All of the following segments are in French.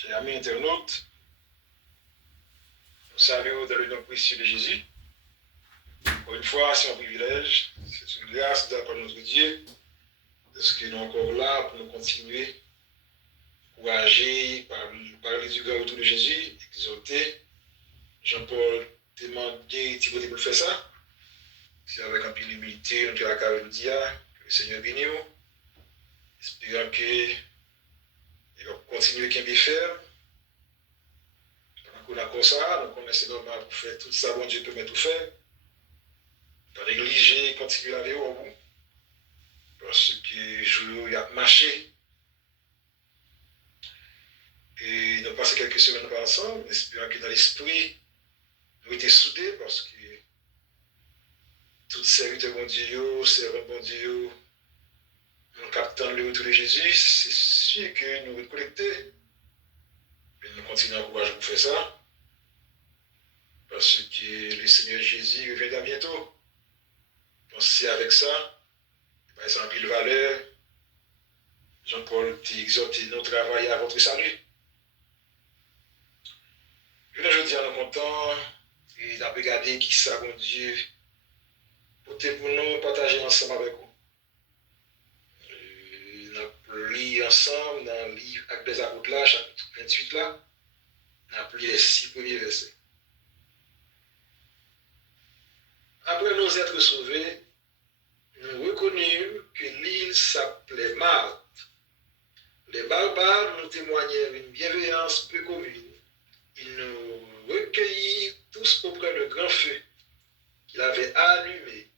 Chers amis internautes, nous saluons dans le nom précieux de Jésus. Encore une fois, c'est un privilège, c'est une grâce de la part de notre Dieu, parce que nous sommes encore là pour nous continuer, encourager, parler du gars autour de Jésus, exhorter. Jean-Paul demandé Timothée pour faire ça. C'est avec un peu d'humilité, nous la carrière nous dit, que le Seigneur bénisse nous. Espérons que il va continuer qu'il faire. Pendant qu'on a comme ça, nous connaissons normal pour faire tout ça, bon Dieu permet tout faire. Pas négliger, continuer à aller au bout. Parce que je a marché. Et nous passons quelques semaines ensemble, espérant que dans l'esprit, nous étions soudés parce que toutes ces de bon Dieu, ces bon Dieu, nous captons le retour de Jésus, c'est sûr que nous sommes connectés. Mais nous continuons à encourager pour faire ça. Parce que le Seigneur Jésus reviendra bientôt. Pensez avec ça. Par exemple, il valeur. Jean-Paul t'exhorte nous travailler à votre salut. Je dis à nous contents et d'en regarder qui ça, bon Dieu, pour nous partager ensemble avec vous. Nous lire ensemble dans le livre Actes des Apôtres là, chapitre 28 là, nous avons les 6 premiers versets. Après nous être sauvés, nous reconnûmes que l'île s'appelait Malte. Les barbares nous témoignèrent une bienveillance peu commune. Ils nous recueillirent tous auprès de grand feu qu'il avait allumé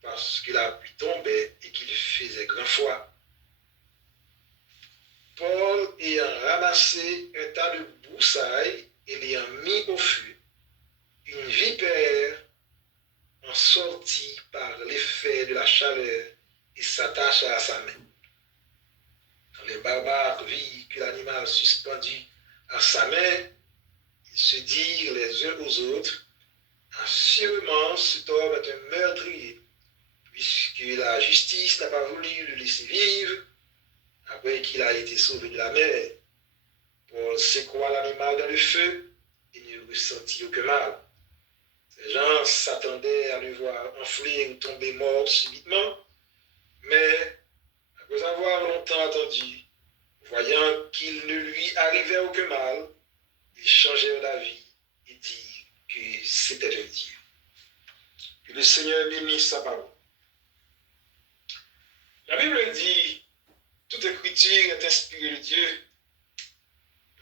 parce que la pluie tombait et qu'il faisait grand froid. Paul ayant ramassé un tas de broussailles et l'ayant mis au feu, une vipère en sortit par l'effet de la chaleur et s'attacha à sa main. Quand les barbares virent que l'animal suspendu à sa main, ils se dirent les uns aux autres, assurément cet homme est un meurtrier, puisque la justice n'a pas voulu le laisser vivre après qu'il a été sauvé de la mer. Paul secoua l'animal dans le feu et ne ressentit aucun mal. Ces gens s'attendaient à le voir enfler ou tomber mort subitement, mais après avoir longtemps attendu, voyant qu'il ne lui arrivait aucun mal, ils changèrent d'avis et dirent que c'était un Dieu. Que le Seigneur bénisse sa parole. La Bible dit, toute écriture est inspirée de Dieu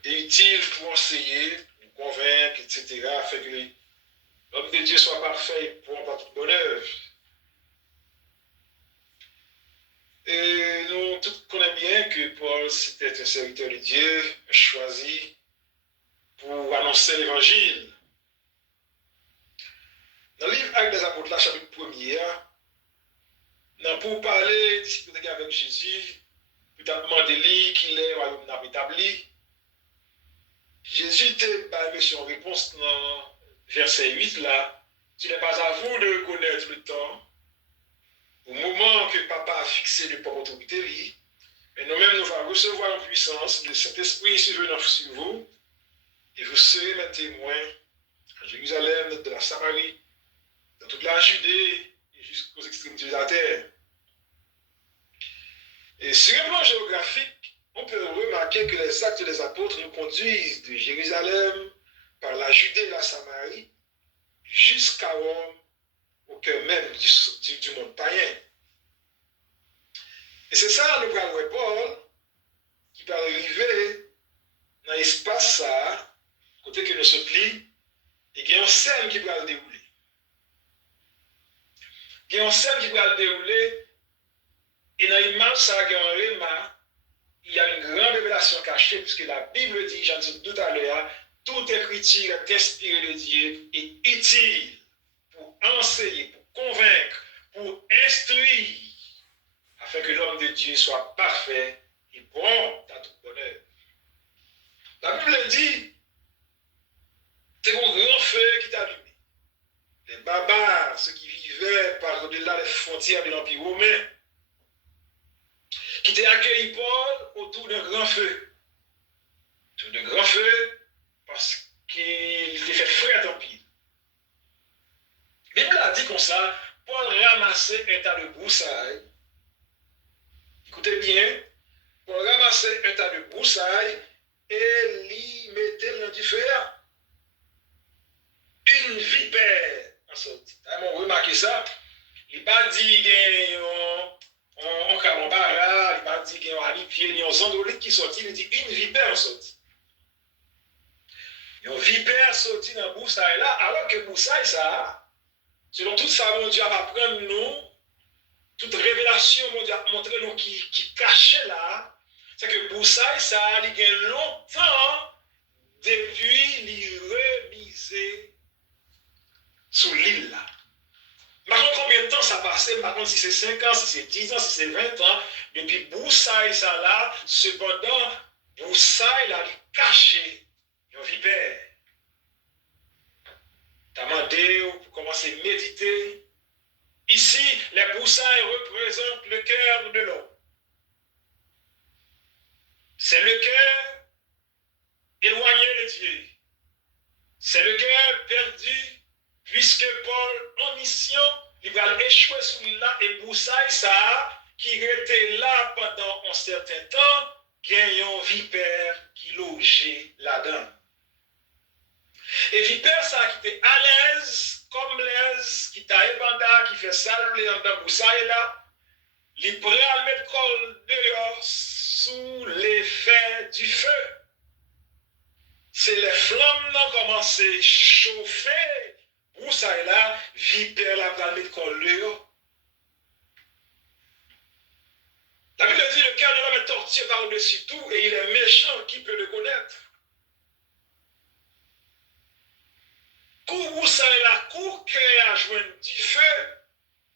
et utile pour enseigner, pour convaincre, etc., afin que l'homme de Dieu soit parfait et pour en toute bonne œuvre. Et nous tous connaissons bien que Paul, c'était un serviteur de Dieu, choisi pour annoncer l'évangile. Dans le livre Actes des Apôtres, chapitre 1er, pour parler discuter avec Jésus, pour demander qu'il est royaume n'a établi, Jésus t'a donné son réponse dans verset 8 là. Ce n'est pas à vous de connaître le temps, au moment que Papa a fixé le propre autorité, mais nous-mêmes nous allons recevoir en puissance le Saint-Esprit survenant sur vous, et vous serez mes témoins à Jérusalem, de la Samarie, dans toute la Judée et jusqu'aux extrémités de la terre. Et sur le plan géographique, on peut remarquer que les actes des apôtres nous conduisent de Jérusalem par la Judée et la Samarie jusqu'à Rome, au cœur même du monde païen. Et c'est ça, nous parlons de Paul, qui va arriver dans l'espace ça, côté que nous se plie, et qu'il y a une scène qui va le dérouler. Il y a une scène qui va le dérouler, et dans l'image ça, il y a une grande révélation cachée, puisque la Bible dit, j'en dis tout à l'heure, toute écriture est inspirée de Dieu et utile pour enseigner, pour convaincre, pour instruire, afin que l'homme de Dieu soit parfait et prompt à tout bonheur. La Bible dit, c'est un grand feu qui t'a allumé. Les barbares, ceux qui vivaient par-delà les frontières de l'Empire romain, qui t'ont accueilli Paul autour d'un grand feu. De grands ça, Paul ramassait un tas de broussailles. Écoutez bien, Paul ramassait un tas de broussailles et l'y mettait dans du feu. Une vipère en sortie. On remarqué ça. Il n'a pas dit qu'il y a un camembert, il n'a pas dit qu'il y a un alipier, il y a un zandolite qui sortit, il dit une vipère en sortie. Une vipère sortie dans Boussaï là, alors que Boussaï, ça, selon tout ça, mon Dieu va prendre nous, toute révélation, mon Dieu va montrer nous qui cachait là, c'est que Boussaï, ça, il y a longtemps depuis il remisé sous l'île là. Par contre, combien de temps ça passait? Par contre, si c'est 5 ans, si c'est 10 ans, si c'est 20 ans, depuis Boussaï, ça là, cependant, Boussaï l'a caché. Une vipère. T'as demandé pour commencer à méditer. Ici, les broussailles représentent le cœur de l'homme. C'est le cœur éloigné de Dieu. C'est le cœur perdu, puisque Paul, en mission, il va échouer sous là et broussailles, ça, qui était là pendant un certain temps, gagnant vipère qui logeait là-dedans. Et vipère, ça, qui était à l'aise, comme l'aise, qui t'a épanda, qui fait saluer en dans broussaille là, il prend à mettre col dehors sous l'effet du feu. C'est les flammes qui commencent à chauffer, broussaille là, vipère là, va mettre col dehors. La Bible dit le cœur de l'homme est torturé par-dessus tout et il est méchant, qui peut le connaître? Quand ça est la cour cœur à joindre du feu,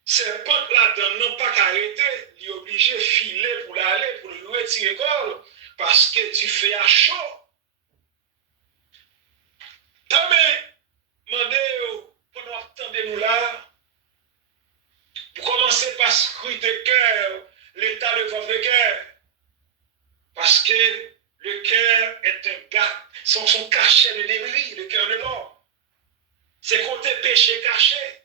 c'est pas là-dedans, non pas qu'arrêter, il est obligé de filer pour l'aller, pour le retirer col, parce que du feu à chaud. Tant mais, demandez, pendant attendez-nous là, pour commencer par scruter cœur, l'état de votre cœur. Parce que le cœur est un gars, son cachet de débris, le cœur de l'homme. C'est côté péché caché.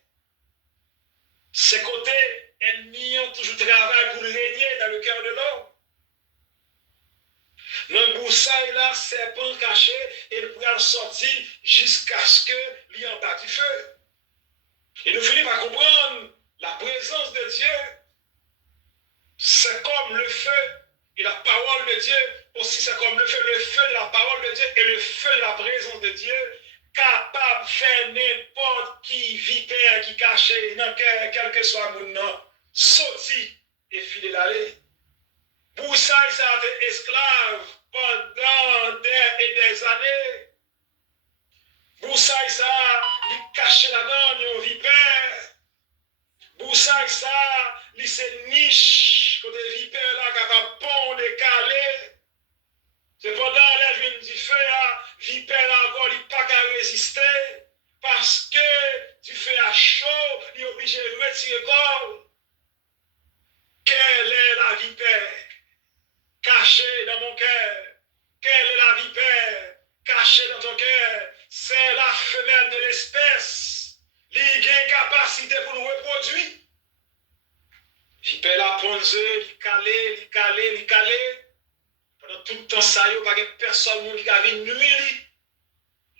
C'est côté ennemi ont toujours travaillé pour régner dans le cœur de l'homme. Dans le broussaille là, serpent caché, et il pourra sortir jusqu'à ce qu'il y en bas du feu. Et nous finissons par comprendre la présence de Dieu. C'est comme le feu et la parole de Dieu. Aussi, c'est comme le feu de la parole de Dieu et le feu de la présence de Dieu. Capable de faire n'importe qui vipère qui cache dans le cœur, quel que soit mon nom, sorti et filer l'aller. Boussaï, ça a été esclave pendant des années. Boussaï, ça a caché là-dedans, une vipère. Boussaï, ça, il se niche côté vipère là, capable de pondre et caler. Cependant, là, je viens du feu, vipère encore, il n'a pas qu'à résister, parce que du feu à chaud, il est obligé de retirer corps. Quelle est la vipère cachée dans mon cœur? Quelle est la vipère cachée dans ton cœur? C'est la femelle de l'espèce. Il a une capacité pour nous reproduire. Vipère la ponce, il calé. Pendant tout le temps, ça y est, pas personne qui a vu nuit.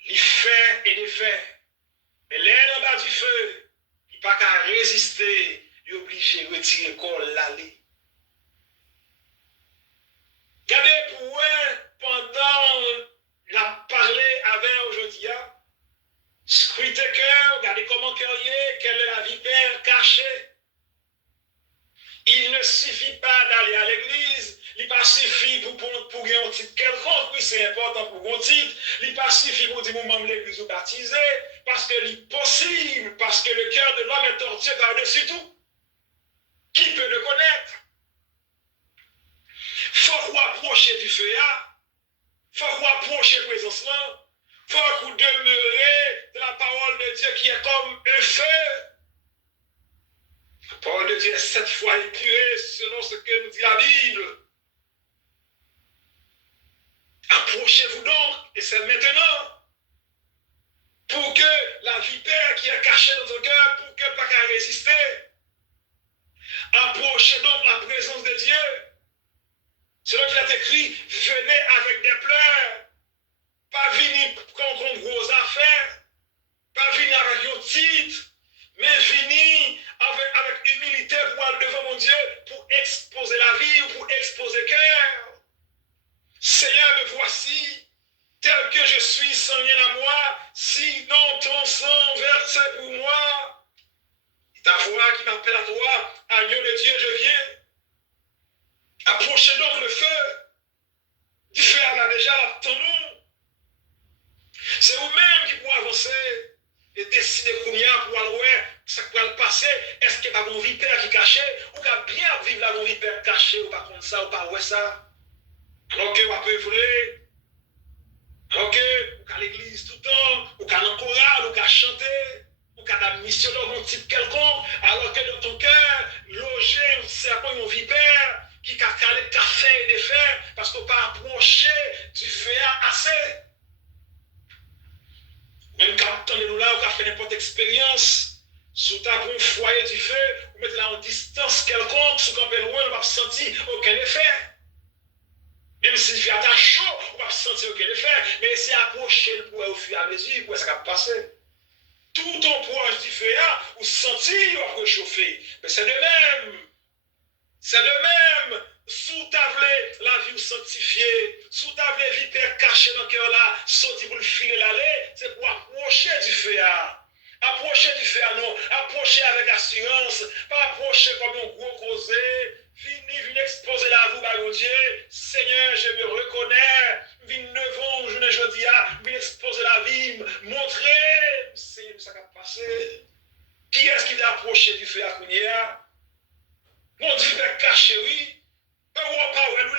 Il fait et défait. Mais l'air en bas du feu, il n'a pas qu'à résister. Il est obligé de retirer le corps l'aller. Regardez pour pendant la parler avec aujourd'hui, scrutez cœur, regardez comment cœur y est, quelle est la vipère cachée. Il ne suffit pas d'aller à l'église, il ne suffit pour gagner un titre quelconque, oui c'est important pour un titre, il ne suffit pour dire moi l'église ou baptisé, parce que c'est possible, parce que le cœur de l'homme est torturé par-dessus tout. Qui peut le connaître? Il faut qu'on approche du feu, il faut qu'on approche de la présence là, il faut qu'on demeure de la parole de Dieu qui est comme un feu. La parole de Dieu est 7 fois épurée selon ce que nous dit la Bible. Approchez-vous donc, et c'est maintenant, pour que la vipère qui est cachée dans ton cœur pour qu'elle ne puisse pas résister. Approchez donc la présence de Dieu. C'est là qu'il a écrit, venez avec des pleurs. Pas venir contre une grosse affaire. Pas venir avec un titre. Mais venir avec humilité pour aller devant mon Dieu, pour exposer la vie ou pour exposer le cœur. Seigneur, me voici, tel que je suis sans rien à moi, sinon ton sang versé pour moi. Ta voix qui m'appelle à toi, agneau de Dieu, je viens. Approchez donc le feu. Du feu là déjà, attendons. C'est vous-même qui pouvez avancer et décider combien pour aller ça peut le passer. Est-ce qu'il y a un vipère qui est caché ou qu'il y a bien vivre la vipère cachée ou pas comme ça ou pas ouais ça? Alors que vous pouvez vrai, alors que vous à l'église tout le temps, ou qu'à l'encourage, ou qu'à chanter, ou qu'à la mission dans un titre quelconque, alors que dans ton cœur, loger un serpent ou un vipère qui a calé café et des fers parce qu'on pas approché du feu assez. Même quand on est là, on a fait n'importe quelle expérience, sous ta bon foyer du feu, vous mettez là en distance quelconque, sous camper loin, on va sentir aucun effet. Même s'il fait à chaud, on va sentir aucun effet. Mais c'est approcher le poids au fur et à mesure, pour ça va passer. Tout ton proche du feu, ou sentir, on va réchauffer. Mais c'est de même. C'est de même. Sous table, la vie sanctifiée, sous table, vipère cachée dans le cœur là, sorti pour le filer l'aller, c'est pour approcher du feu. Approcher du feu, non. Approcher avec assurance, pas approcher comme un gros causé. Venez exposer la vous, mon Dieu. Seigneur, je me reconnais. Venez devant, je ne dis pas, venez exposer la vie, montrer, Seigneur, ça va passer. Qui est-ce qui l'a approché du feu à Kounia? Mon Dieu, il est caché, oui.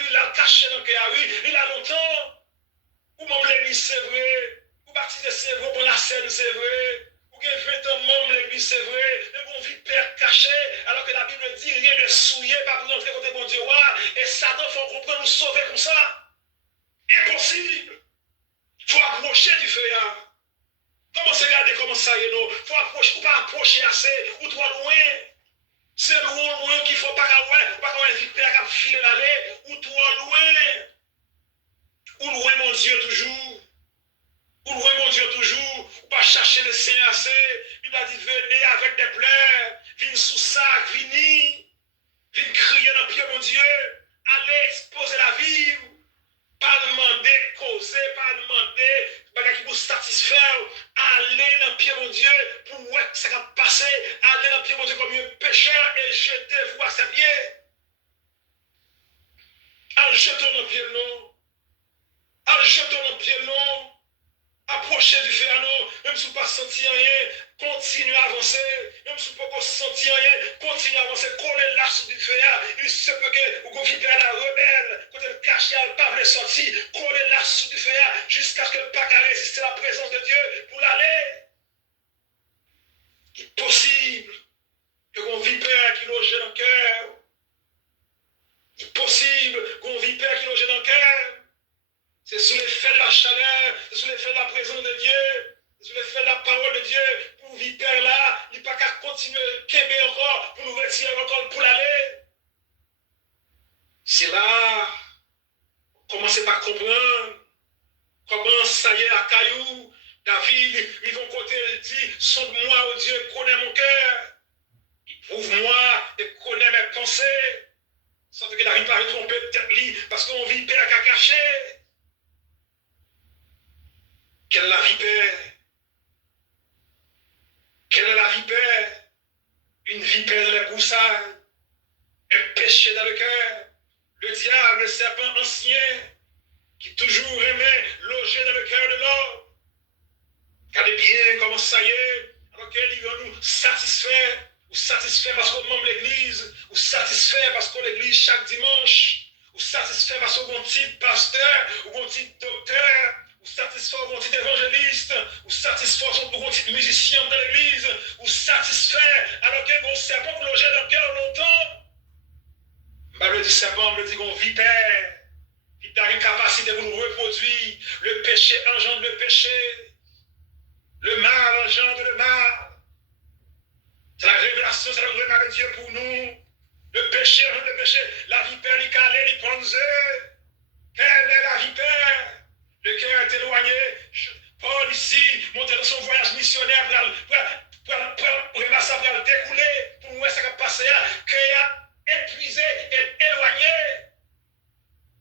Il a caché dans le cœur, oui. Il a longtemps. Ou même l'église, c'est vrai. Ou baptisé, c'est vrai. Pour la scène, c'est vrai. Ou bien 20 ans, même l'église, c'est vrai. Mais mon vipère caché, alors que la Bible dit rien de souillé, pas pour entrer côté mon Dieu. Et Satan, il faut comprendre, nous sauver comme ça. Impossible. Il faut approcher du feu. Comment se regarder comment ça y est, non? Il faut approcher, ou pas approcher assez, ou trop loin. C'est loin qu'il ne faut pas qu'on vipère qui file l'aller, ou trop loin. Ou loin, mon Dieu, toujours. Ou loin, mon Dieu, toujours. Ou pas chercher le Seigneur assez. Il a dit, venez avec des pleurs. Venez sous sac, venez. Venez crier dans le pied, mon Dieu. Allez exposer la vie. Pas demander, causer, pas demander, bagage qui vous satisfaire. Allez dans le pied, mon Dieu, pour voir que ça va passer. Allez dans le pied, mon Dieu, comme un pécheur et jetez-vous à ses pieds. En jetant dans le pied, non. En jetant dans le pied, non. Approchez du feu, non. Même si vous ne pas sentir rien, continuez à avancer. Même si vous ne pas sentir rien, continuez à avancer. Collez l'arche du feu. Il se peut que vous vivez à la rebelle. Quand elle cache, elle ne peut pas sortir. Collez l'arche du feu jusqu'à ce que le pas résister à la présence de Dieu pour l'aller. Il est possible que vous vipère qui loge dans le cœur. Il est possible qu'on vipère qui loge dans le cœur. C'est sous l'effet de la chaleur, c'est sous l'effet de la présence de Dieu, c'est sous l'effet de la parole de Dieu. Pour vipère là, il n'y a pas qu'à continuer à encore, pour nous retirer encore pour l'aller. C'est là, commencez par comprendre comment ça y est à Caillou. David, ils vont côté, il dit, sonde-moi, oh Dieu, connais mon cœur. Prouve-moi et connais mes pensées. Sans qu'il n'arrive pas à tromper peut-être parce qu'on vipère qu'à cacher. Quelle est la vipère? Quelle est la vipère? Une vipère dans les broussailles, un péché dans le cœur, le diable, le serpent ancien, qui toujours aimait loger dans le cœur de l'homme. Regardez bien comment ça y est, alors qu'il va nous satisfaire, ou satisfaire parce qu'on membre l'église, ou satisfaire parce qu'on l'église chaque dimanche, ou satisfaire parce qu'on est un petit pasteur, ou un petit docteur, ou satisfaire ou un petit évangéliste, ou satisfaire ou un petit musicien de l'église, ou satisfaire alors qu'il y a un serpent pour loger dans le cœur longtemps. Le serpent me dit qu'on vipère. Vipère a une capacité pour nous reproduire. Le péché engendre le péché. Le mal engendre le mal. C'est la révélation, c'est le remède de Dieu pour nous. Le péché engendre le péché. La vipère, les calés, les ponzeux. Quelle est la vipère? Le cœur est éloigné. Paul ici, monté dans son voyage missionnaire pour ramasser, pour le découler, pour voir ce qui a passé, cœur épuisé et éloigné.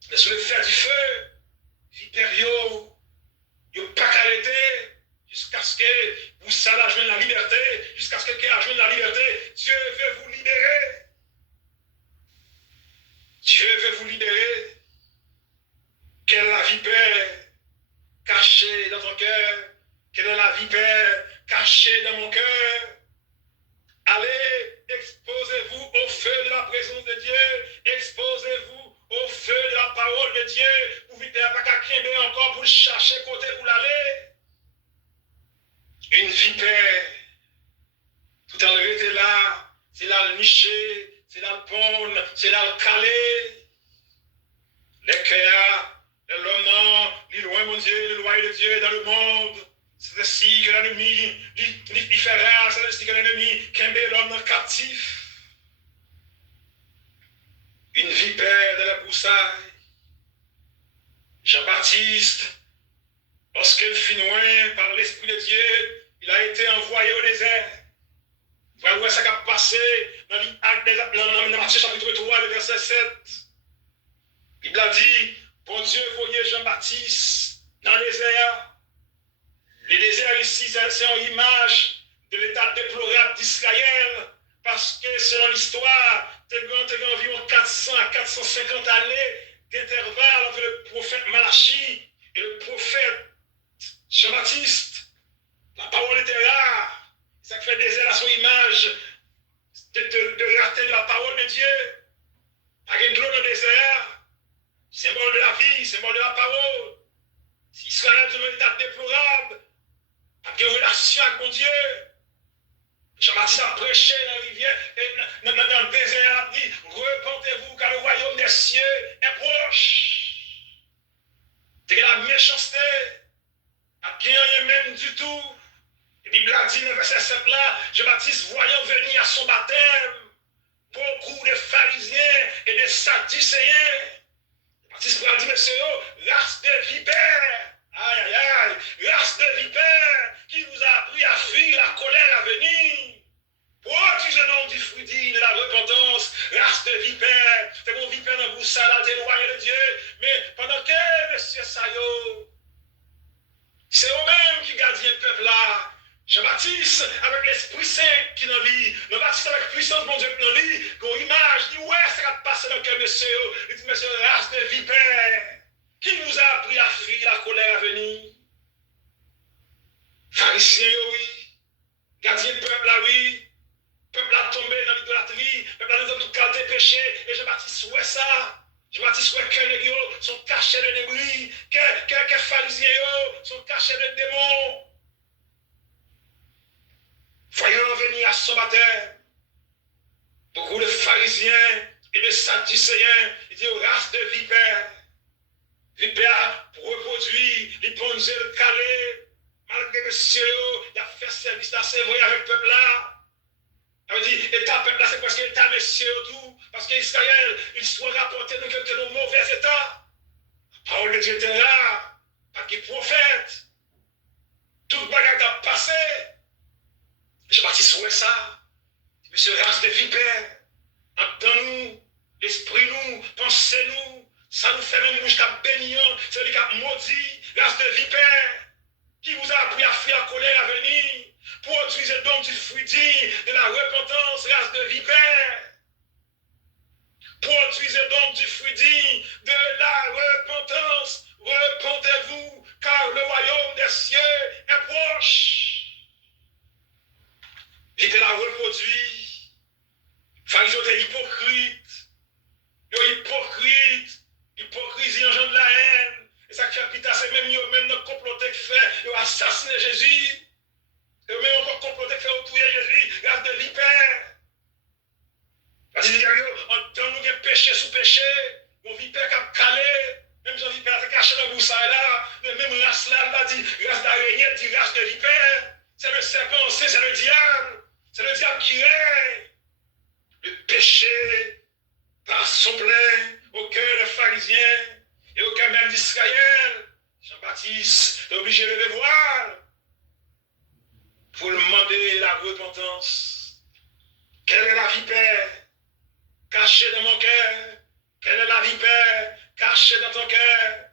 Mais sous le fer du feu, vipère, yo pas arrêté jusqu'à ce que vous sachiez joindre la liberté, jusqu'à ce que quelqu'un joigne la liberté. Dieu veut vous libérer. Dieu veut vous libérer. Quelle est la vipère cachée dans ton cœur? Quelle est la vipère cachée dans mon cœur? Allez, exposez-vous au feu de la présence de Dieu. Exposez-vous au feu de la parole de Dieu. Pour vipère pas qu'à encore pour chercher côté pour l'aller. Une vipère, tout en était là, c'est là le nicher, c'est là le pondre, c'est là le caler. Les cœurs, l'homme non, il loin mon Dieu, le loin de Dieu dans le monde. C'est ainsi que l'ennemi, il fait rare, c'est ainsi que l'ennemi qu'aime l'homme captif. Une vipère de la broussaille. Jean-Baptiste, lorsqu'il fut loin par l'Esprit de Dieu, il a été envoyé au désert. Voilà où ça a passé dans Matthieu chapitre 3, le verset 7. Il a dit, bon Dieu, voyez Jean-Baptiste dans le désert. Le désert ici, c'est une image de l'état déplorable d'Israël, parce que selon l'histoire, il y a environ 400 à 450 années d'intervalle entre le prophète Malachi et le prophète Jean-Baptiste. La parole était rare. Ça fait désert à son image de rater la parole de Dieu. Pas de l'eau dans le désert. Symbole de la vie, symbole de la parole. Si Israël est un état déplorable, pas de relation avec mon Dieu. Jean-Baptiste a prêché dans la rivière, dans le désert, il a dit, repentez-vous car le royaume des cieux est proche. C'est la méchanceté, à bien rien même du tout. La Bible a dit dans le verset 7 là, Jean-Baptiste voyant venir à son baptême beaucoup de pharisiens et de sadducéens. Jean-Baptiste a dit, monsieur, race de vipères, aïe aïe aïe, race de vipères, qui vous a appris à fuir la colère à venir. Produisez donc du fruit digne de la repentance, race de vipères. C'est mon vipère dans vous, ça là, éloigné de Dieu. Mais pendant que, monsieur Sayo, c'est eux-mêmes qui gardent le peuple là. Jean-Baptiste, avec l'Esprit Saint qui nous lit, Jean-Baptiste avec puissance, mon Dieu, qui nous lit, qu'on image, dit, ouais, ça va passer dans le cœur, monsieur. Il dit, monsieur, race de vipères, qui vous a appris à fuir la colère à venir? Pharisiens, oui. Gardien le peuple là, oui. Le peuple a tombé dans l'idolâtrie, le peuple a dans toute qualité de péché, et Jean-Baptiste ouais ça. Jean-Baptiste ouais que les gens sont cachés de débris, que pharisiens sont cachés de démons. Voyons venir à son baptême. Beaucoup de pharisiens et de sadducéens, ils disent race de vipères. Vipères pour reproduire, les ponzer le calé, malgré monsieur, il a fait service assez vrai avec le peuple là. Il dit, état peuple là, c'est parce que l'état monsieur tout, parce qu'Israël, il soit rapporté dans quelques mauvais états. La parole de Dieu était là, pas qu'il prophète. Tout le bagage a passé. Jean-Baptiste ouais ça. Monsieur race de vipères, entends-nous, l'esprit nous, pensez-nous, ça nous fait même bouche qui a béni, celui qui a maudit, race de vipères, qui vous a appris à fuir la colère à venir. Produisez donc du fruit digne de la repentance, race de vipères. Produisez donc du fruit digne de la repentance. Repentez-vous, car le royaume des cieux est proche. Il te l'a reproduit. Pharisiens étaient hypocrites. Hypocrisie engendre de la haine. Et ça fait pita, c'est même notre comploté qui fait, ils ont assassiné Jésus. Et même encore comploté qui fait autour Jésus, grâce de vipère. Parce que dans nous, il y a péché sous péché, mon vipère qui a calé, même si on vipère qui a caché dans le boussaille là, même race là, il a dit, race d'araignée, dit race de vipère. serpent, c'est le diable. C'est le diable qui règne. Le péché passe son plein au cœur des pharisiens et au cœur même d'Israël. Jean-Baptiste est obligé de le voir pour demander la repentance. Quelle est la vipère cachée dans mon cœur? Quelle est la vipère cachée dans ton cœur?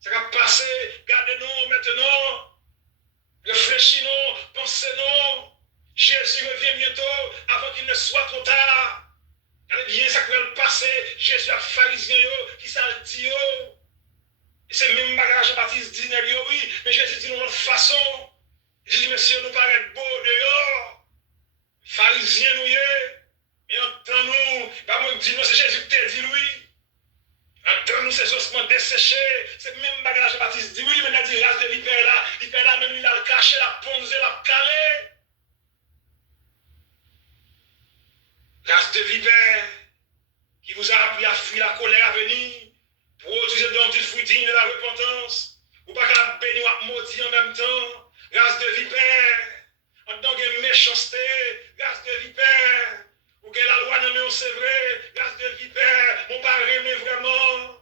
Ça va passer, gardez-nous maintenant. Réfléchis-nous, pensez-nous. Jésus revient bientôt avant qu'il ne soit trop tard. Regardez bien ça qui va le passer. Jésus a pharisien qui ça le dit. Et c'est même bagage Jean-Baptiste dit, oui, mais Jésus dit de notre façon. Jésus dit, monsieur, nous paraît beau dehors. Pharisien nous y est. Mais entends-nous, pas moi dire, c'est Jésus qui t'a dit, oui. Entends-nous ces ossements desséchés. C'est même bagage Jean-Baptiste dit, oui, mais il a dit, race de vipère là, même il a le caché, la ponce, la calé. Race de vipère qui vous a appris à fuir la colère à venir. Produisez donc du fruit digne de la repentance. Ou pas qu'à bénir ou à maudire en même temps. Race de vipère. En tant que méchanceté. Race de vipère. Ou que la loi non mais c'est vrai. Race de vipère. Mon père aimé vraiment.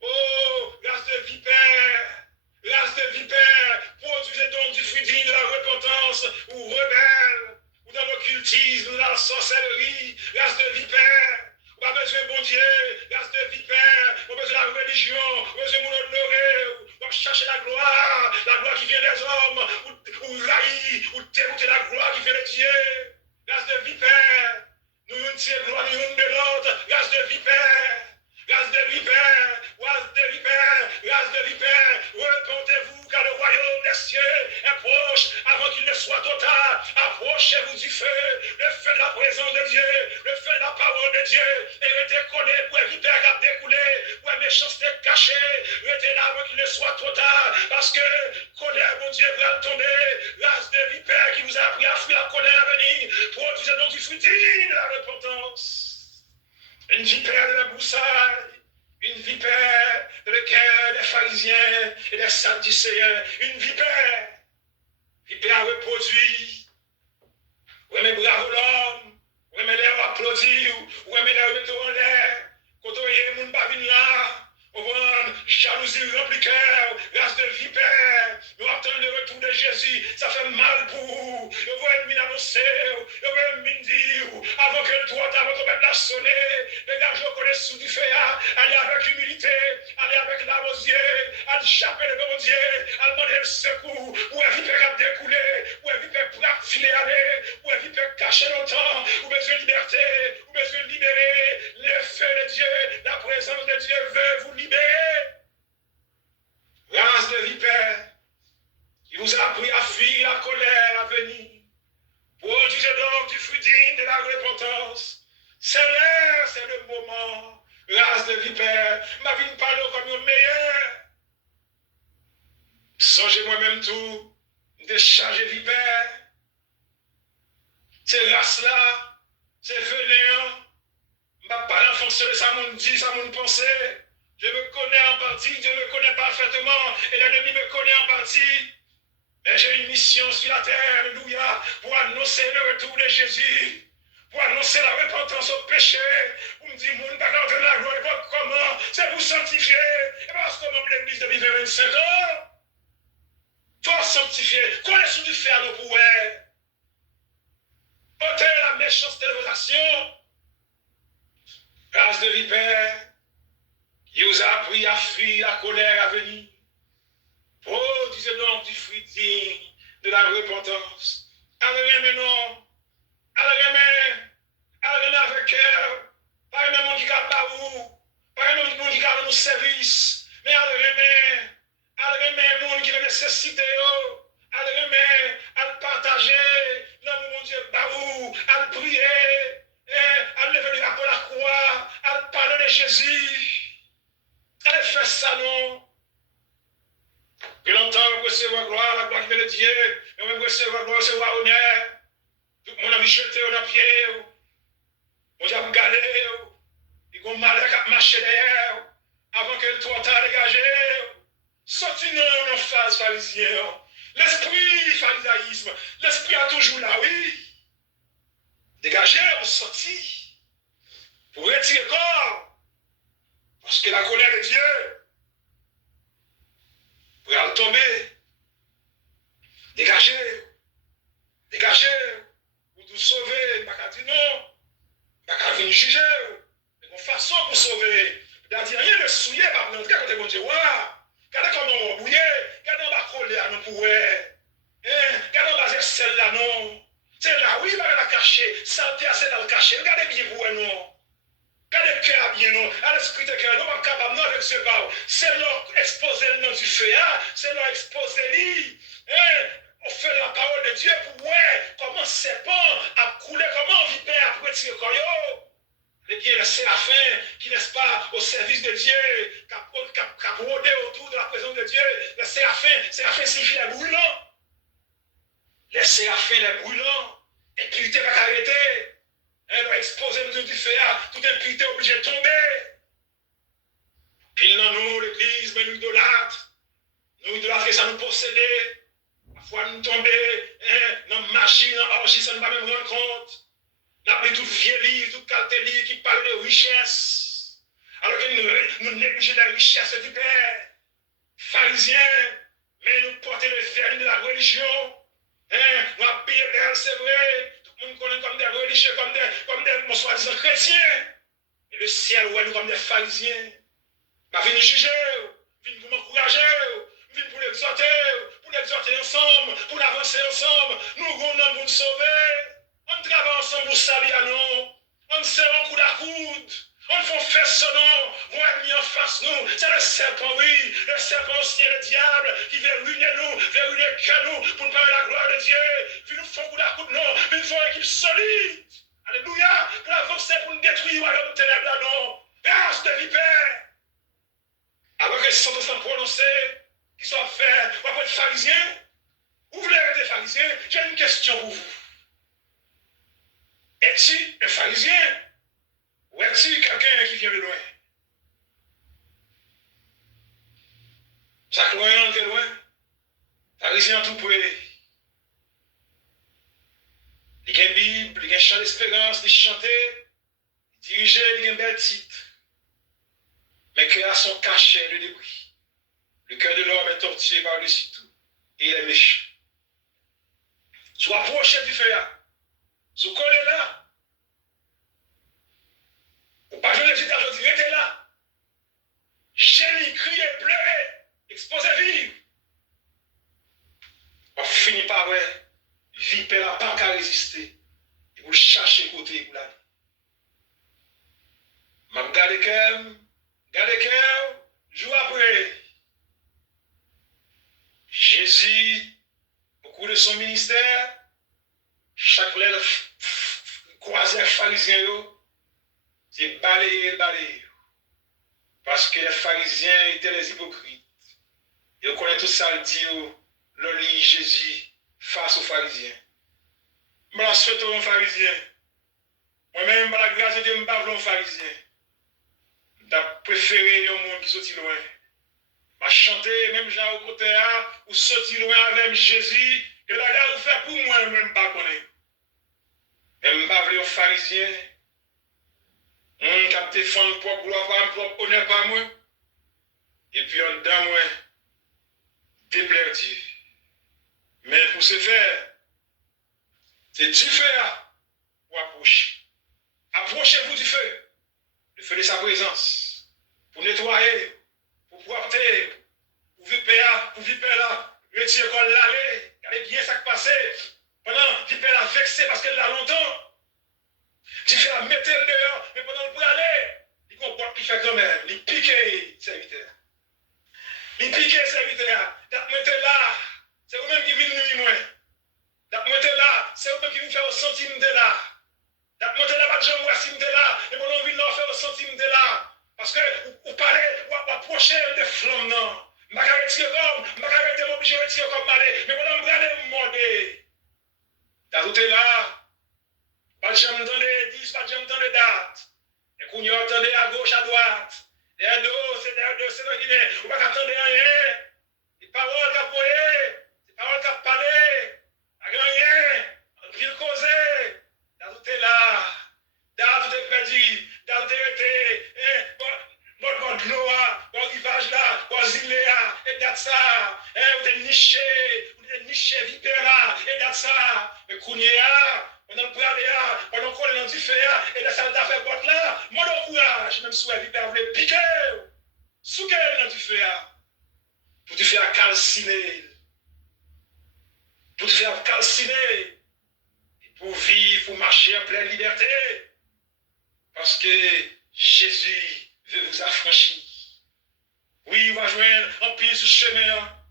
Oh, race de vipère. Race de vipère. Produisez donc du fruit digne de la repentance. Ou rebelle. Ou dans l'occultisme. Ou dans la sorcellerie. Race de vipère. On n'a pas besoin de bon Dieu, race de vipère, on a besoin de la religion, on a besoin de l'honorer, on chercher la gloire qui vient des hommes, ou raïr, ou dégoûter la gloire qui vient de Dieu. Race de vipère, nous une tire gloire l'une de l'autre, race de vipère. Race de vipère, race de vipère, race de vipère, repentez-vous car le royaume des cieux est proche avant qu'il ne soit trop tard. Approchez-vous du feu, le feu de la présence de Dieu, le feu de la parole de Dieu, et restez collés pour éviter à découler, pour la méchanceté cachée, restez là avant qu'il ne soit trop tard, parce que colère, mon Dieu, va tomber. Race de vipère qui vous a appris à fuir la colère à venir, produisez donc du fruit digne de la repentance. Une vipère de la broussaille, une vipère de le cœur des pharisiens et des sadducéens, une vipère reproduit. Oui, mais bravo l'homme, oui, mais l'air applaudi, oui, mais l'air mettre en l'air, quand on y est, mon babine là. On voit jalousie remplie cœur, race de vipère. Nous attendons le retour de Jésus. Ça fait mal pour vous. Nous voyons une annoncer, nous voyons une dire, avant que le toit avant qu'on mette la sonner. Les gars, je connais sous du feu, allez avec humilité, allez avec la rosier, allez chaper le bon Dieu, allez demander le secours, ou éviter à découler, ou éviter à filer aller, ou éviter à cacher longtemps, ou besoin de liberté, ou besoin de libérer. Le feu de Dieu, la présence de Dieu veut vous libérer. Race de vipère qui vous a appris à fuir la colère à venir. Produisez donc du fruit digne de la repentance. C'est l'heure, c'est le moment. Race de vipère, ma vie ne parle comme une meilleure. Songez moi-même tout, décharger vipère. Ces races-là, c'est venant. Ma parole en fonction de ça, mon dit, ça, mon pensée. Je me connais en partie, Dieu me connaît parfaitement, et l'ennemi me connaît en partie. Mais j'ai une mission sur la terre, alléluia, pour annoncer le retour de Jésus, pour annoncer la repentance au péché. Vous me dites, mon bagarre de la gloire, et pas comment? C'est vous sanctifier. Et parce que même l'église de vivre 25 ans, faut sanctifier. Connaissez du faire nos pouvoirs. Ôtez la méchanceté de vos actions. Race de vipère, qui vous a appris à fuir la colère à venir. Produisez donc du fruit digne de la repentance. Allez maintenant, allez avec cœur. Pas même monde qui garde pas vous, pas même monde qui garde nos services, mais allez monde qui veut nécessiter, allez partager l'amour mon Dieu par vous, allez prier, allez lever le rapport à la croix, allez parler de Jésus. Allez faire ça, non? Que longtemps, on recevoir gloire, la gloire qui vient de Dieu, et on recevoir gloire, recevoir honneur. Tout le monde a mis jeté au pied, on a regardé, et qu'on malheur qui a marché derrière, avant que le toit t'a dégagé. Sorti nous en face, pharisien. L'esprit pharisaïsme, l'esprit a toujours là, oui. Dégagez, on sortit pour retirer le corps. Parce que la colère de Dieu pourrait tomber. Dégagez, dégagez, pour nous sauver. Pas qu'à dire non, pas qu'à venir juger. Mais une façon pour sauver. C'est-à-dire, rien de souillé, par nous, regardez bon Dieu, regardez comment on bouillé, regardez on va coller à nous pour regardez on va celle-là, non. C'est là, oui, il va la cacher. Santé, c'est dans le cacher. Regardez bien pour non. Regardez le cœur bien, non. À l'esprit de cœur, nous, pas capable, non, avec ce pas. C'est leur exposer le nom du feu, c'est leur exposer lui. On fait la parole de Dieu pour comment serpent a coulé, comment vipère a retirer le corps. Eh bien, le séraphin qui n'est pas au service de Dieu, qui a rôdé autour de la présence de Dieu, le séraphin signifie les brûlants. Les séraphins, les brûlants, impunité va arrêter. Elle va exposer le Dieu du feu, toute impunité obligée de tomber. Puis dans nous, l'église, mais nous idolâtres, ça nous posséder. Parfois nous tomber dans la magie, dans l'orgie, ça ne va même rendre compte. Nous avons tout vieux livre, toute qualité livre qui parle de richesse. Alors que nous négligeons la richesse du Père. Pharisiens, mais nous portons le vernis de la religion. Nous avons payé d'elle, c'est vrai. Tout le monde connaît comme des religieux, comme des soi-disant chrétiens. Et le ciel, ouais, nous comme des pharisiens. Nous venons juger, nous venons pour m'encourager, nous venons pour l'exhorter ensemble, pour avancer ensemble. Nous venons pour nous sauver. On travaille ensemble pour saluer à nous. On se serre un coup à coude. On fait fesse son nom. On est mis en face nous. C'est le serpent, oui. Le serpent aussi est le diable qui veut ruiner nous, veut ruiner le cœur nous pour nous parler la gloire de Dieu. Puis nous faisons coup à coude, non. Mais nous faisons une équipe solide. Alléluia. Pour avancer, pour nous détruire le royaume ténèbres là, non. Race de vipère. Avant que les sont ensemble prononcés, qu'ils soient faits, on va être pharisiens. Vous voulez être pharisiens? J'ai une question pour vous. Es-tu un pharisien ou es-tu quelqu'un qui vient de loin? Ça loin, on est loin. Pharisien tout près. Il y a une Bible, il y a un chant d'espérance, il chanter, il diriger, il y a un bel titre. Mais cœurs sont cachés de débris. Le cœur de l'homme est torturé par-dessus tout. Et il est méchant. Sois approché du feu là. Sous collé là. Ou pas jouer les états aujourd'hui, restez là. Gémir, crier, pleurer, exposer vivre. On finit par vipère n'a pas qu'à résister. Et vous cherchez côté pour la vie. M'a gardé cœur, jour après. Jésus, au cours de son ministère, chaque lèvre croisé les pharisiens, c'est balayer. Parce que les pharisiens étaient les hypocrites. Et on connaît tout ça, le dit, le lit Jésus face aux pharisiens. Je me souhaite un pharisien. Moi-même, par la grâce de Dieu, je ne suis pas un pharisien. Je préféré un monde qui sortit loin. Je chanter, même Jean au côté, ou sortir loin avec Jésus, que la gare vous fait pour moi, je ne sais pas connaître. Je ne suis pas un pharisien. Je ne défendre propre gloire, pas propre honneur par moi. Et puis en dedans, moi, déplaire Dieu. Mais pour ce faire, c'est du feu pour approcher. Approchez-vous du feu. Le feu de sa présence. Pour nettoyer, pour porter, pour vipère là, retirer qu'on l'allait. Regardez bien ça qui passait. Pendant vipère là vexé parce qu'elle l'a longtemps. Dieu a mettre le dehors, mais pendant le pour aller, il comprend qu'il fait quand même. Il pique le serviteur. Il pique le serviteur. D'être là, c'est vous-même qui vient nuit moi. D'être là, c'est vous-même qui vous fait au centime de là. D'être là, pas de gens moi si là, et pendant vous leur faire au centime de là. Parce que vous parlez, vous approchez de flammes, non. Je ne vais pas retirer comme, je ne vais pas arrêter m'obliger de retirer comme malé, mais pendant vous allez me morder. D'être là. Pas de jamais dans les 10, pas de jamais dans les dates. Et qu'on y entendait à gauche, à droite. Derrière c'est dans Guinée. Vous ne pouvez pas attendre rien. Les paroles qu'a poé, les paroles qu'a niché vipère là, et dans ça, mais Kounia, on a le bras là, on a collé dans du feu, et là, ça t'a fait porte là, mon courage, même si la vipère voulait piquer, sous qu'elle dans du feu, pour te faire calciner, pour te faire calciner, pour vivre, pour marcher en pleine liberté, parce que Jésus veut vous affranchir. Oui, on va joindre un pied sur le chemin.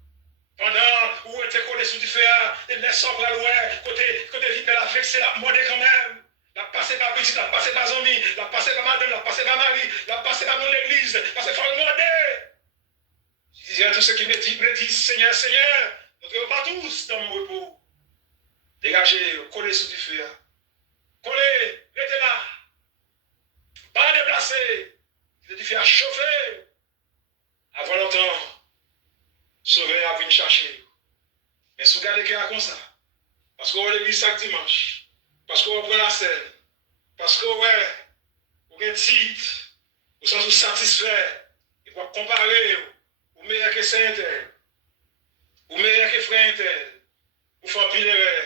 Pendant où était collé sous du feu, et les sobres à loin, côté vipère la vexé, la mode quand même. La passé par petit, la passé par ami, la passé par madame, la passé par mari, la passé par mon église, parce qu'il faut le demander. Je disais à tous ceux qui me disent, Seigneur, Seigneur, nous ne sommes pas tous dans mon repos. Dégagez, collez sous du feu. Collez, restez là. Pas déplacer. Du feu à chauffer. Avant longtemps, sauver à venir chercher. Mais si vous regardez qu'il y a comme ça, parce qu'on va à l'église chaque dimanche, parce qu'on prend la scène, parce qu'on a un titre, vous êtes satisfait, et vous comparer, ou meilleur que Saint-Intel, ou meilleur que Frère Intel, vous faites pile d'erreur,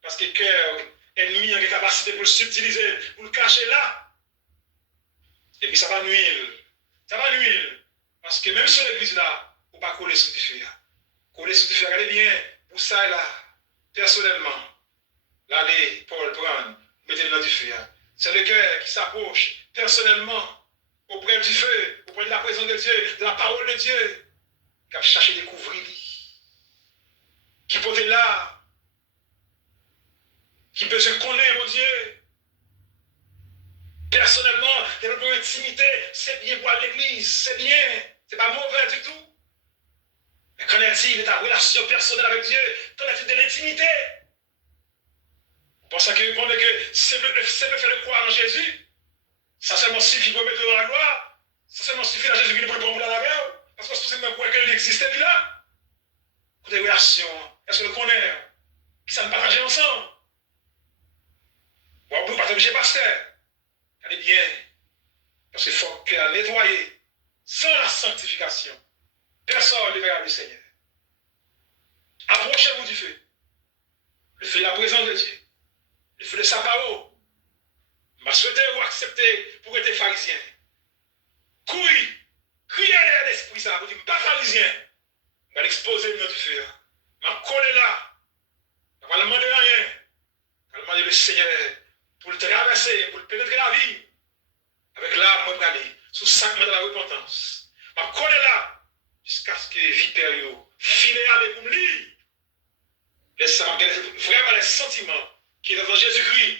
parce que le cœur ennemi a une capacité pour le subtiliser, pour le cacher là, et puis ça va nuire. Ça va nuire. Parce que même sur l'église là, vous ne pouvez pas coller sous du feu. Coller sous du feu, regardez bien, pour ça là, personnellement, là, allez, Paul, prendre, mettez-le dans du feu. C'est le cœur qui s'approche personnellement auprès du feu, auprès de la présence de Dieu, de la parole de Dieu, qui a cherché à découvrir, qui peut être là, qui peut se connaître, mon Dieu. Personnellement, dans notre intimité, c'est bien pour aller à l'église, c'est bien, c'est pas mauvais du tout. Mais qu'en est-il de ta relation personnelle avec Dieu? Qu'en est-il de l'intimité? Vous pensez que vous que c'est le fait de croire en Jésus, ça seulement suffit pour mettre dans la gloire, ça seulement suffit à Jésus qui nous prend pour la guerre, parce que c'est même croire qu'il existait là. Pour des relations, est-ce que nous connaissons? Qui ça nous partage ensemble? Ou vous partagez pasteur? Allez bien, parce qu'il faut qu'elle nettoyer. Sans la sanctification, personne ne verra le Seigneur. Approchez-vous du feu. Le feu de la présence de Dieu. Le feu de sa parole. Je souhaite vous accepter pour être pharisien. Criez derrière l'esprit, ça. Vous dites, pas pharisien. Je vais l'exposer dans du feu. Je vais coller là. Je ne vais demander rien. Je vais demander le Seigneur pour le traverser, pour le pénétrer la vie. Avec l'âme, je vais aller sous sac de la repentance. Je vais coller là jusqu'à ce que vipère filez avec pour me lire. Vraiment les sentiments qui sont dans Jésus-Christ.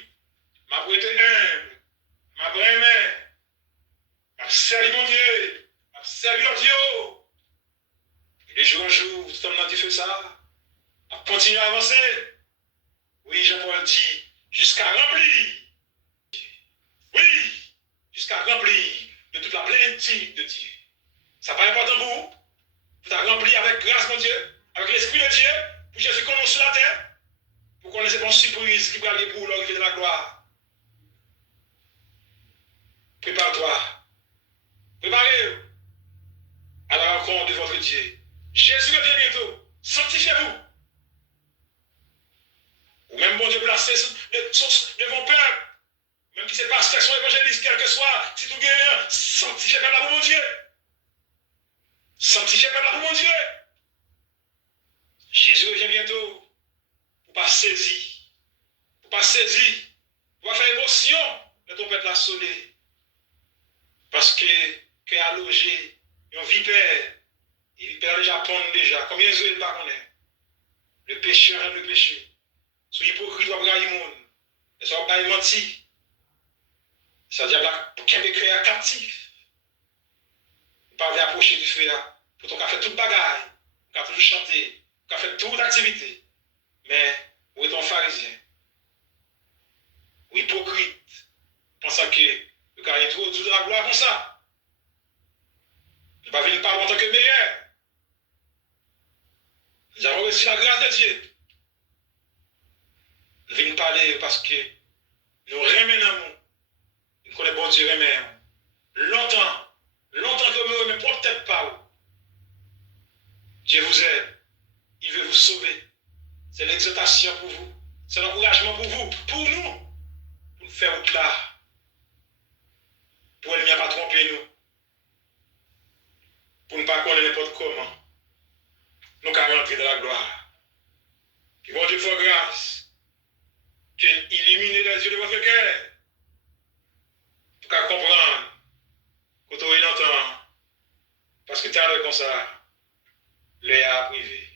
Ma pour être humble, ma vraiment, ma servir mon Dieu, ma servir Dieu. Et de jour en jour, tout le monde dit fait ça. À continuer à avancer. Oui, Jean-Paul dit, jusqu'à remplir. Oui, jusqu'à remplir de toute la plénitude de Dieu. Ça pas important pour vous? Vous avez rempli avec grâce mon Dieu, avec l'Esprit de Dieu, pour Jésus qu'on est sur la terre, pour qu'on ait cette bonne surprise qui va aller pour l'arrivée de la gloire. Prépare-toi. Préparez-vous à la rencontre de votre Dieu. Jésus revient bientôt. Sanctifiez-vous. Ou même bon Dieu placé devant peuple. Même si ce n'est pas section évangéliste, quel que soit, si tout gagne, sanctifiez par la pour mon Dieu. Sanctifiez par la pour mon Dieu. Jésus revient bientôt. Pour pas saisir. Pour pas saisir. Pour pas faire émotion de ton peuple la sonner. Parce que a logé un vipère. Et vipère déjà pondent déjà. Combien de il pas connaît? Le péché rend le péché. Sous hypocrite, on va gagner le monde. Et ça va pas mentir. C'est-à-dire là, pour qu'il y ait des créateurs captifs. Vous ne pouvez pas approcher du feu là. Pour qu'on fasse toute bagaille. Qu'on toujours chanter. Qu'on fasse toute activité. Mais, vous êtes un pharisien. Ou hypocrite. Pensant que le carré est tout autour de la gloire comme ça. Il ne va pas venir parler en tant que meilleur. Nous avons reçu la grâce de Dieu. Nous venons parler parce que nous remenons. Nous connaissons bon Dieu remet. Longtemps que nous ne peut-être pas. Dieu vous aide. Il qui veut vous sauver. C'est l'exhortation pour vous. C'est l'encouragement pour vous, pour nous, pour nous faire route là. Pour elle n'y a pas trompé nous. Pour ne pas connaître n'importe comment. Nous allons rentrer dans la gloire. Que bon Dieu fasse grâce. Qu'il illumine les yeux de votre cœur. Pour qu'à comprendre. Quand on entend. Parce que tu as comme ça. L'air privé.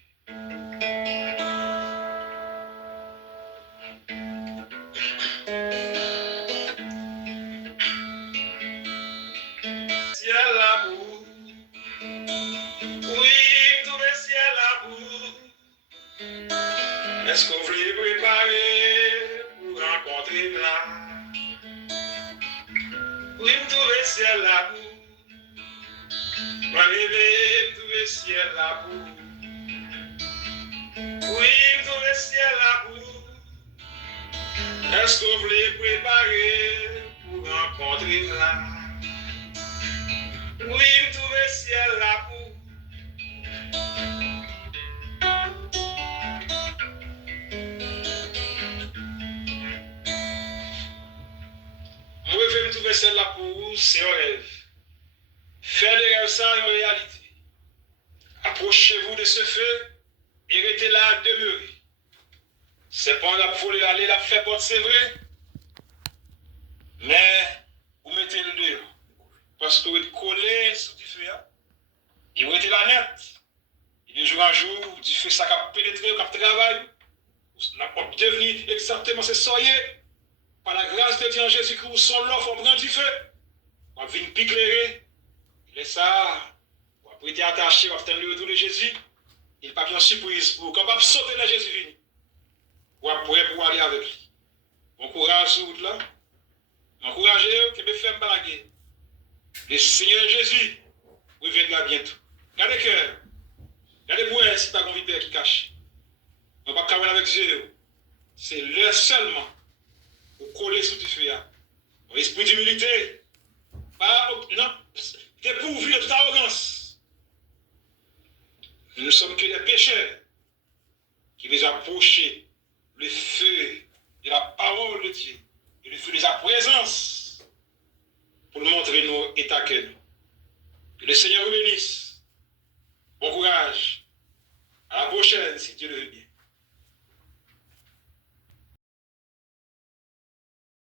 Ciel à bout. Oui, tout le ciel à bout. Est-ce que vous voulez préparer pour rencontrer là? Oui, tout le ciel à bout. Rêver tout le ciel à bout. Oui, tout le ciel à bout. Est-ce que vous voulez préparer pour rencontrer là? Oui, tout le ciel à bout. Moi, je vais me trouver celle-là pour vous, c'est un rêve. Faire des rêves ça en réalité. Approchez-vous de ce feu et restez là, demeurez. C'est pas la voler aller, la faire porte, c'est vrai. Mais vous mettez le dehors. Parce que vous êtes collé sur du feu. Et vous êtes là net. Et de jour en jour, du feu ça a pénétré, ça a travaillé. Vous n'avez devenu exactement ce soyez. Par la grâce de Dieu en Jésus-Christ, vous sont là, vous prendre du feu. Vous venez piclérer. Et ça, vous avez été attaché, vous avez le retour de Jésus. Il n'y a pas bien surprise pour vous. Quand vous sauter là, Jésus venu. Vous êtes prêt pour aller avec lui. Bon courage sur route là. Encouragez-vous, que vous faites balaguer. Le Seigneur Jésus reviendra bientôt. Gardez cœur. Gardez pour elle si pas un vipère qui cache. On ne va pas travailler avec Dieu. C'est l'heure seulement pour coller sous du feu. Esprit d'humilité. Pas, non, dépourvu de toute arrogance. Nous ne sommes que des pécheurs qui veulent approcher le feu de la parole de Dieu et le feu de sa présence pour nous montrer nos états que nous. Que le Seigneur vous bénisse. Bon courage. À la prochaine, si Dieu le veut bien.